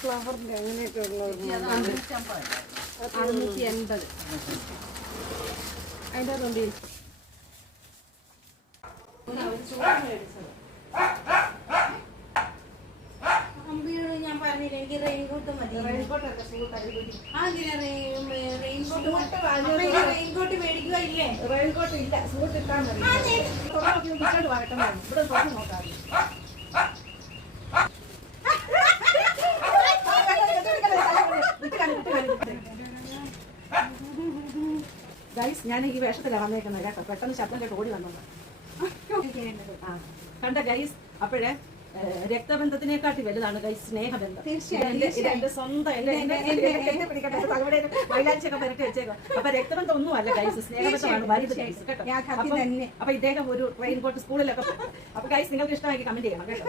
ഫ്ലവറിന്റെ അങ്ങനെയൊക്കെ ഉള്ളത് 680. അതിൻ്റെ അതുകൊണ്ട് ഞാൻ പറഞ്ഞില്ല എനിക്ക് റെയിൻകോട്ട് മതി. റെയിൻകോട്ട് മേടിക്കുക ഇല്ലേ? റെയിൻകോട്ട് ഇല്ല, സൂട്ട് ഇട്ടാൽ മതി. ഇവിടെ തുറന്ന് നോക്കാം. ഗൈസ്, ഞാൻ ഈ വേഷത്തിലാണ് വന്നേക്കുന്നത് കേട്ടോ. പെട്ടെന്ന് ശബ്ദം കേട്ട് ഓടി വന്നത്. കണ്ട ഗൈസ്, അപ്പോഴേ രക്തബന്ധത്തിനെക്കാട്ടി വലുതാണ് ഗൈസ് സ്നേഹബന്ധം. എന്റെ സ്വന്തം മൈലാഞ്ചൊക്കെ പരട്ടി വെച്ചേക്കും. അപ്പൊ രക്തബന്ധം ഒന്നും അല്ല ഗൈസ്, സ്നേഹബന്ധമാണ് വലുത് ഗൈസ് കേട്ടോ. അപ്പൊ ഇദ്ദേഹം ഒരു റെയിൻകോട്ട് സ്കൂളിലൊക്കെ. അപ്പൊ ഗൈസ് നിങ്ങൾക്ക് ഇഷ്ടമാക്കി കമന്റ് ചെയ്യണം കേട്ടോ.